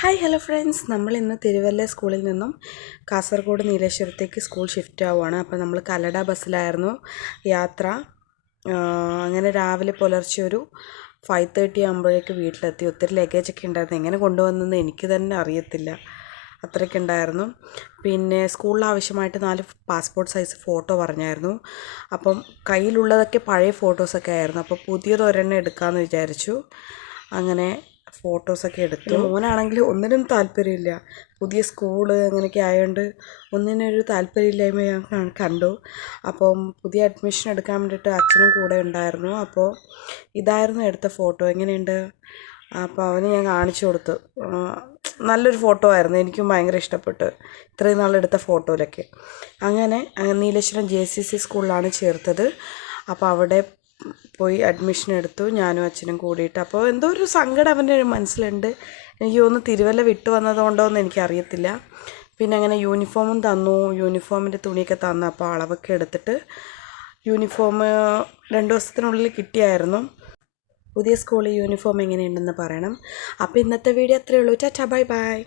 Hi hello friends, നമ്മൾ ഇന്ന് തിരുവല്ല സ്കൂളിൽ നിന്നും കാസർഗോഡ് നീലേശ്വരത്തേക്ക് സ്കൂൾ ഷിഫ്റ്റ് ആവുകയാണ്. അപ്പോൾ നമ്മൾ കല്ലട ബസ്സിലായിരുന്നു യാത്ര. അങ്ങനെ രാവിലെ പുലർച്ചെ ഒരു 5:30 ആകുമ്പോഴേക്ക് വീട്ടിലെത്തി. ഒത്തിരി ലഗേജൊക്കെ ഉണ്ടായിരുന്നു. എങ്ങനെ കൊണ്ടുവന്നെന്ന് എനിക്ക് തന്നെ അറിയത്തില്ല, അത്രയ്ക്കുണ്ടായിരുന്നു. പിന്നെ സ്കൂളിൽ ആവശ്യമായിട്ട് 4 പാസ്പോർട്ട് സൈസ് ഫോട്ടോ പറഞ്ഞായിരുന്നു. അപ്പം കയ്യിലുള്ളതൊക്കെ പഴയ ഫോട്ടോസൊക്കെ ആയിരുന്നു. അപ്പോൾ പുതിയത് ഒരെണ്ണം എടുക്കാമെന്ന് വിചാരിച്ചു. അങ്ങനെ ഫോട്ടോസൊക്കെ എടുത്തു. മോനാണെങ്കിൽ ഒന്നിനും താല്പര്യമില്ല. പുതിയ സ്കൂള് അങ്ങനെയൊക്കെ ആയതുകൊണ്ട് ഒന്നിനൊരു താല്പര്യമില്ലായ്മ ഞാൻ കണ്ടു. അപ്പം പുതിയ അഡ്മിഷൻ എടുക്കാൻ വേണ്ടിയിട്ട് അച്ഛനും കൂടെ ഉണ്ടായിരുന്നു. അപ്പോൾ ഇതായിരുന്നു എടുത്ത ഫോട്ടോ. എങ്ങനെയുണ്ട്? അപ്പോൾ അവന് ഞാൻ കാണിച്ചു കൊടുത്തു. നല്ലൊരു ഫോട്ടോ ആയിരുന്നു, എനിക്കും ഭയങ്കര ഇഷ്ടപ്പെട്ടു ഇത്രയും നാളെടുത്ത ഫോട്ടോയിലൊക്കെ. അങ്ങനെ നീലേശ്വരം JCC സ്കൂളിലാണ് ചേർത്തത്. അപ്പോൾ അവിടെ പോയി അഡ്മിഷൻ എടുത്തു, ഞാനും അച്ഛനും കൂടിയിട്ട്. അപ്പോൾ എന്തോ ഒരു സങ്കടം അവൻ്റെ മനസ്സിലുണ്ട്. എനിക്ക് തോന്നുന്നു തിരുവല്ല വിട്ടു വന്നതുകൊണ്ടോ എന്ന് എനിക്കറിയത്തില്ല. പിന്നെ അങ്ങനെ യൂണിഫോമും തന്നു, യൂണിഫോമിൻ്റെ തുണിയൊക്കെ തന്നു. അപ്പോൾ അളവൊക്കെ എടുത്തിട്ട് യൂണിഫോം 2 ദിവസത്തിനുള്ളിൽ കിട്ടിയായിരുന്നു. പുതിയ സ്കൂളിൽ യൂണിഫോം എങ്ങനെയുണ്ടെന്ന് പറയണം. അപ്പോൾ ഇന്നത്തെ വീഡിയോ അത്രയേ ഉള്ളൂ. Tata, bye bye.